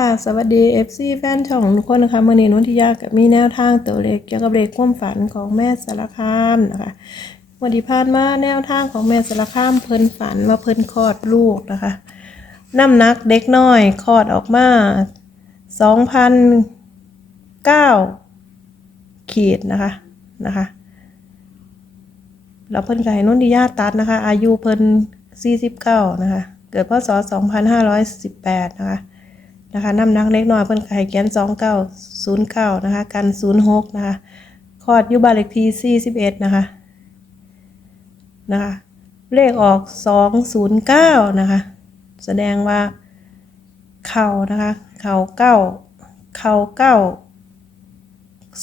ค่ะสวัสดี FC แฟนช่องทุกคนนะคะเมื่อนี้นุทิยากับมีแนวทางตัวเลขเกี่ยวกับเลขความฝันของแม่สารคามนะคะวันที่ผ่านมาแนวทางของแม่สารคามเพิ่นฝันว่าเพิ่นคลอดลูกนะคะน้ำหนักเด็กน้อยคลอดออกมาสองพันเก้าขีดนะคะนะคะแล้วเพิ่นก็ให้นุ่นดิยาตัดนะคะ อายุเพิ่น49นะคะ เกิดพศ2518นะคะ นะคะน้ำหนักเล็กน้อยเพิ่นก็ให้เขียน2909นะคะ กัน06นะคะคลอดอยู่บ้านเลขที่41นะคะนะคะเลขออก209นะคะ แสดงว่า เข่านะคะ เข่าเก้าเข่าเก้า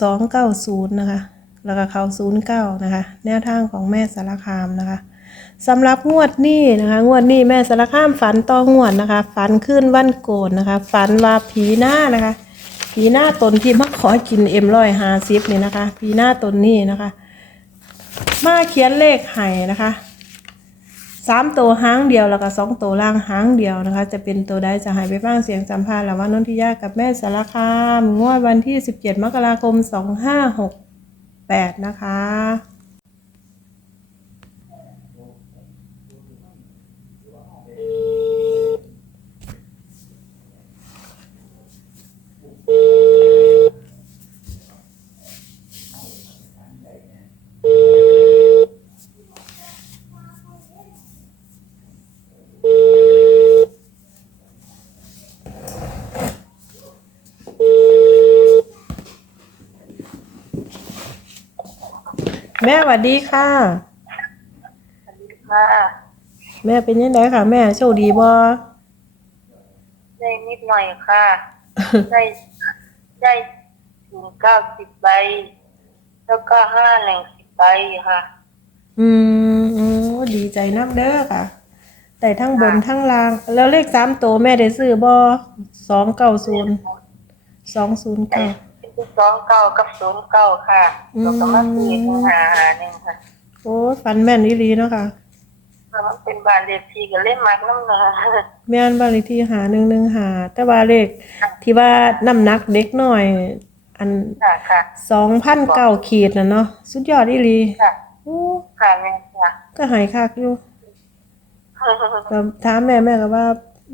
สองเก้าศูนย์นะคะ แล้วก็เข่าศูนย์เก้านะคะ แนวทางของแม่สารคามนะคะ สำหรับงวดนี้นะคะ งวดนี้แม่สารคามฝันต่องวดนะคะ ฝันขึ้นวันโกนนะคะ ฝันว่าผีหน้านะคะ ผีหน้าตนที่มาขอกินเอ็มร้อยหาสิบนี่นะคะ ผีหน้าตนนี้นะคะ มาเขียนเลขไห้นะคะสามตัวหางเดียวแล้วก็สองตัวล่างหางเดียวนะคะ จะเป็นตัวใดจะหายไปบ้างเสียงสัมภาษณ์แล้วว่านนทิยากับแม่สารคาม งวดวันที่17มกราคม2568นะคะ แม่สวัสดีค่ะ ค่ะแม่เป็นยังไงค่ะ แม่โชคดีบ่ได้นิดหน่อยค่ะ ได้ได้ถึงเก้าสิบใบ แล้วก็ห้าหนึ่งสิบใบค่ะ อืมโอ้ดีใจนักเด้อค่ะแต่ทั้งบนทั้งล่าง แล้วเลขสามตัวแม่ได้ซื้อบ่สองเก้าศูนย์สองศูนย์ได้เก้า ที่สองเก้ากับศูนย์เก้าค่ะอืม แล้วก็มาสี่ถึงหาหาหนึ่งค่ะโอ้ฝันแม่นอีหลีเนาะค่ะ ถ้ามันเป็นบานเดทีก็เล่นมักน้ำเนาะ แม่นบ้านเลขที่หาหนึ่งหนึ่งหาแต่ว่าเลขที่ว่าน้ำหนักเด็กน้อย อันค่ะค่ะ สองพันเก้าขีดน่ะเนาะสุดยอดอีหลีค่ะ โอ้ค่ะแม่ค่ะ ก็หายคักอยู่ก็ถามแม่แม่ก็ว่า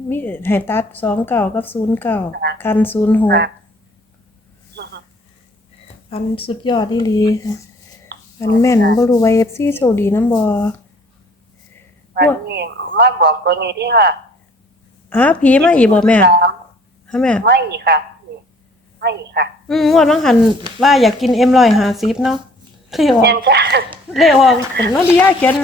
มีให้ตัดสองเก้ากับศูนย์เก้าคันศูนย์หกค่ะ อันสุดยอดอีหลีอันแม่นบ่รู้ว่า FC โชคดีนำบ่วันนี้มาบอกตัวนี้ที่ค่ะอ้าผีมาอีกบ่แม่ฮะแม่ไม่อีกค่ะ ไม่อีกค่ะ อืมงวดบางหันว่าอยากกิน M150 เนาะเลขออ เรียกนจ้ะเลขออกน้องดิยาเขียน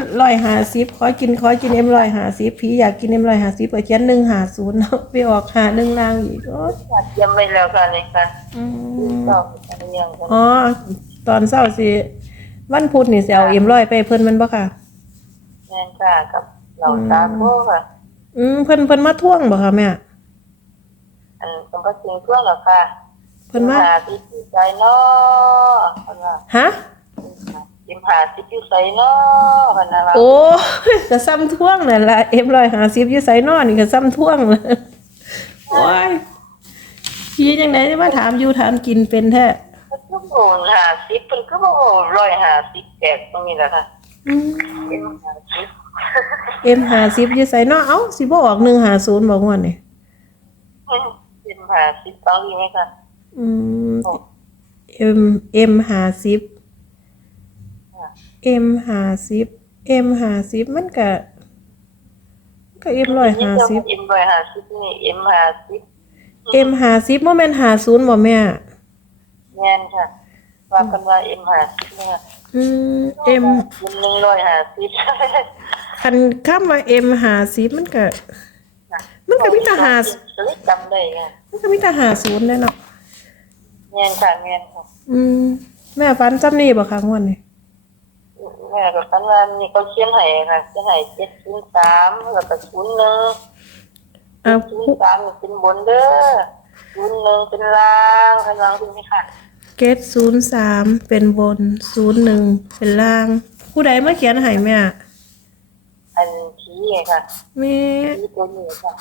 150ขอกินขอกิน M150 ผีอยากกิน M150 ก็เขียน150เนาะไปออก51ล่างอีกโอ้ยเตรียมไว้แล้วค่ะนี่ค่ะอืมก็เป็นยังกันอ๋อตอนเช้าสิวันพุธนี่สิเอา M100 ไปให้เพิ่นมันบ่ค่ะแม่นค่ะกับเราตาโก้ค่ะ อืมเพิ่นเพิ่นมาท่วงบ่คะแม่อันเป็นพระจริงทั่วหรอค่ะเพิ่นมาหาที่ที่ใจเนาะเพิ่นว่าฮะ จิมหาที่ที่ใจเนาะเพิ่นน่ะว่าโอ้ยก็ซ้ำท่วงนั่นล่ะ M150 อยู่ไสนอนี่ก็ซ้ำท่วงเลยโอ้ยพี่จังได๋มาถามอยู่ถามกินเป็นแท้เพิ่นก็บ่หาสิบเพิ่นก็บ่ร้อยหาสิบแปดตรงนี้แหละค่ะอืมเป็นหาสิบ M50 อยู่ไสนอเอ้าสิบ่ออก150บ่งวดนี่เป็นหาสิบตรงนี้ไหมค่ะอืม M M50 M50 M50 มั นก็มันก็ M150 เอ็มร้อยหาสิบนี่เอ็มหาสิบ M50 บ่แม่น50บ่แม่แม่นค่ะว่ากันว่าเอ็มหาสิบเนี่ยอืม M เป็นหนึ่งร้อยหาสิบคันคำว่า M50 มันก็มันก็มีแต่หาก็เลยจำได้ไงมันก็มีแต่50แน่เนาะแม่นค่ะแม่นค่ะอืมแม่ฝันจำนี่บ่คะงวดนี้แม่ก็ฝันว่านี่เขาเขียนให้ค่ะเขียนให้เจ็ดศูนย์สามแล้วก็ศูนย์หนึ่งอ่าศูนย์สามนี่เป็นบนเด้อศูนย์หนึ่งเป็นล่างพลังคุณไหมค่ะเกต03เป็นบน01เป็นล่าง ผู้ใดมาเขียนให้แม่อันทีไงค่ะแม่ทีตัวนี้ค่ะ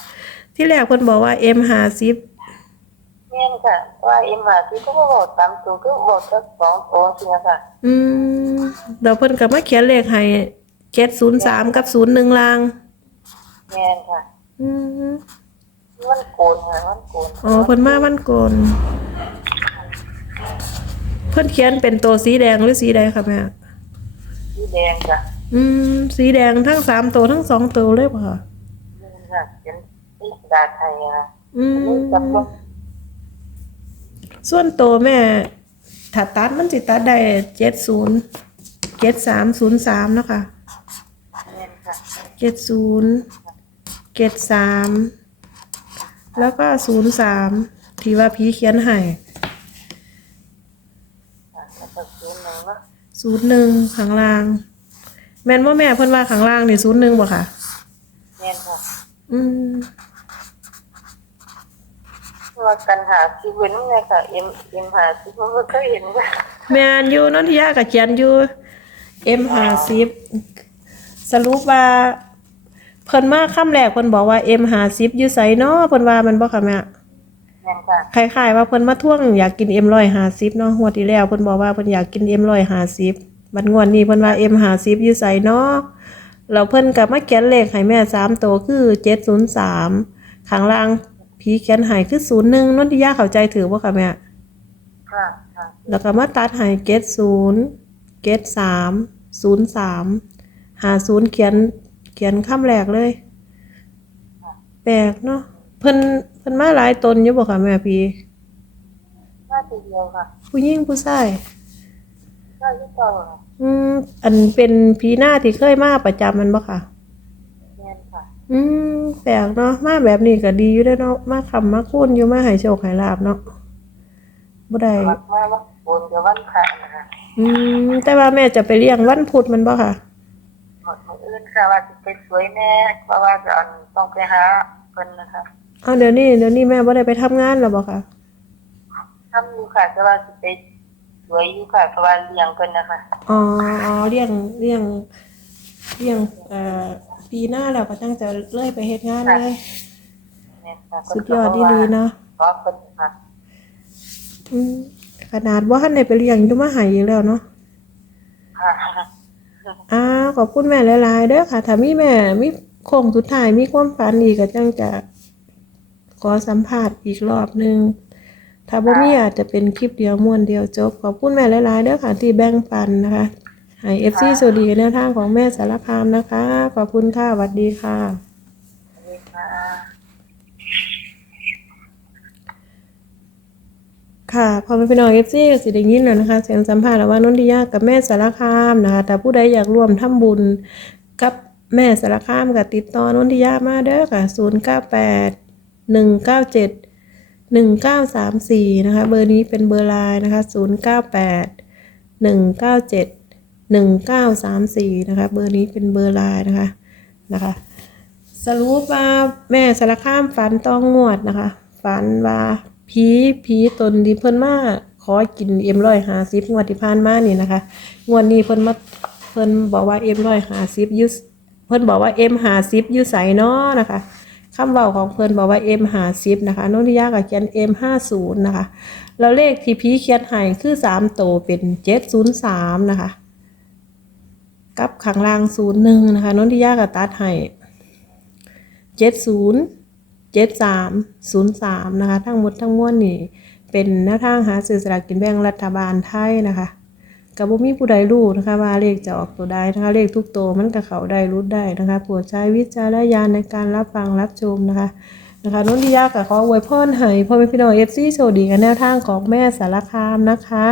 ที่แรกเพิ่นบอกว่า M50 แม่นค่ะ ว่าเอ็มหาที่ก็บอกสามตัวก็บอกสักสองตัวจริงๆค่ะ อืมเดี๋ยวเพิ่นก็มาเขียนเลขให้703กับ01ลาง แม่นค่ะ อืมมันโกนค่ะมันโกนอ๋อเพิ่นมาวันก่อนเพิ่นเขียนเป็นตัวสีแดงหรือสีใดคะแม่ สีแดงจ้ะอืม สีแดงทั้งสามตัวทั้งสองตัวเลยป่ะคะนี่ค่ะเป็นอีกดาไทยค่ะอืมนี่จับลง ส่วนตัวแม่ถ้าตัดมันสิตัดได้เจ็ดศูนย์เจ็ดสามศูนย์สามเนาะค่ะแม่นค่ะเจ็ดศูนย์เจ็ดสามแล้วก็ศูนย์สามที่ว่าพีเขียนให้ค่ะแล้วก็ศูนย์หนึ่งเนาะศูนย์หนึ่งข้างล่าง แม่นว่าแม่เพิ่นว่าข้างล่างนี่ศูนย์หนึ่งบ่ค่ะแม่นค่ะ อืม ว่ากันหาที่เว้นไงค่ะเอ็มเอ็มหาที่ผมไม่เคยเห็นค่ะแม่นอยู่นนทิยากับเขียนอยู่เอ็มห้าสิบสรุปว่าเพิ่นมาค่ำแรกเพิ่นบอกว่าเอ็มห้าสิบอยู่ไสเนาะเพิ่นว่ามันบ่ค่ะแม่แม่นค่ะคล้ายๆว่าเพิ่นมาท่วงอยากกินเอ็มร้อยห้าสิบเนาะงวดที่แล้วเพิ่นบอกว่าเพิ่นอยากกินเอ็มร้อยห้าสิบบัดงวดนี้เพิ่นว่าเอ็มห้าสิบอยู่ไสเนาะแล้วเพิ่นก็มาเขียนเลขให้แม่สามตัวคือเจ็ดศูนย์สามข้างล่าง ผีเขียนให้คือศูนย์หนึ่งนนทิยาเข้าใจถือบ่ค่ะแม่ ค่ะค่ะแล้วก็มาตัดให้เกตศูนย์เกตสามศูนย์สามหาศูนย์เขียนเขียนคำแรกเลย แปลกเนาะเพิ่นเพิ่นมาหลายตนอยู่บ่ค่ะแม่พี่น่าจะเดียวค่ะผู้หญิงผู้ชายน่าจะเก่าค่ะอืมอันเป็นผีหน้าที่เคยมาประจำมันบ่ค่ะ แม่นค่ะ อืม แปลกเนาะมาแบบนี้ก็ดีอยู่เด้อเนาะมาคำมาคูนอยู่มาให้โชคให้ลาบเนาะบ่ได้วัดมาว่าโกนกับวันพระนะคะอืมแต่ว่าแม่จะไปเลี้ยงวันพุธมันบ่ค่ะหมดมืออื่นค่ะว่าจะไปสวยแม่เพราะว่าจะเอาต้องไปหาเพิ่นนะคะเอาเดี๋ยวนี้เดี๋ยวนี้แม่บ่ได้ไปทำงานแล้วบ่ค่ะทำอยู่ค่ะแต่ว่าจะไปสวยอยู่ค่ะเพราะว่าเลี้ยงเพิ่นนะคะอ๋ออ๋อเลี้ยงเลี้ยงเลี้ยงเอ่อ ปีหน้าแล้วก็ตั้งจะเลื่อยไปเฮ็ดงานเลยแม่นค่ะสุดยอดดีดีเนาะก็เพิ่นค่ะอืมขนาดว่าท่านได้ไปเลี้ยงอยู่มาใหายอีกแล้วเนาะค่ะอ้าวขอบคุณแม่หลายๆเด้อค่ะถ้ามีแม่มีโค้งสุดท้ายมีความฝันอีกก็จังจะขอสัมภาษณ์อีกรอบหนึงถ้าบ่มีอาจจะเป็นคลิปเดียวม้วนเดียวจบขอบคุณแม่หลายๆเด้อค่ะที่แบ่งปันนะคะ ให้ FC สวัสดีกับแนวทางของแม่สารคามนะคะ ขอบคุณค่ะสวัสดีค่ะนี่ค่ะค่ะพอเป็นพี่น้องเอฟซีก็สิได้ยินแล้วนะคะ เสียงสัมภาษณ์ระหว่างนนทิยากับแม่สารคามนะคะ แต่ผู้ใดอยากร่วมทำบุญกับแม่สารคามก็ติดต่อนนทิยามาเด้อค่ะ0 9 8 1 9 7 1 9 3 4นะคะ เบอร์นี้เป็นเบอร์ไลน์นะคะ0 9 8 1 9 7 1 9 3 4นะคะ เบอร์นี้เป็นเบอร์ไลน์นะคะนะคะ สรุปว่าแม่สารคามฝันต้องงวดนะคะ ฝันว่าผีผีตนที่เพิ่นมาขอกินเอ็มร้อยหาสิบงวดที่ผ่านมานี่นะคะ งวดนี้เพิ่นมาเพิ่นบอกว่าเอ็มร้อยหาสิบยุเพิ่นบอกว่าเอ็มหาสิบยุใสเนาะนะคะคำเบาของเพิ่นบอกว่าเอ็มหาสิบนะคะโนนทิยากับเขียนเอ็มห้าศูนย์นะคะ แล้วเลขที่ผีเขียนให้คือสามโตเป็นเจ็ดศูนย์สามนะคะ กับข้างล่างศูนย์หนึ่งนะคะโนนทิยากับตัดให้เจ็ดศูนย์เจ็ดสามศูนย์สามนะคะ ทั้งหมดทั้งมวลนี่เป็นแนวทางหาซื้อสลากกินแบ่งรัฐบาลไทยนะคะกับบุมีผู้ใดรู้นะคะว่าเลขจะออกตัวใดนะคะ เลขทุกตัวมันกับเขาได้รุดได้นะคะปรดใช้วิจารณญาณในการรับฟังรับชมนะคะนะคะนุ่นที่ยากกับขออวยพรให้พ่อแม่พี่น้องเอฟซีโชคดีกันแนวทางของแม่สารคามนะคะ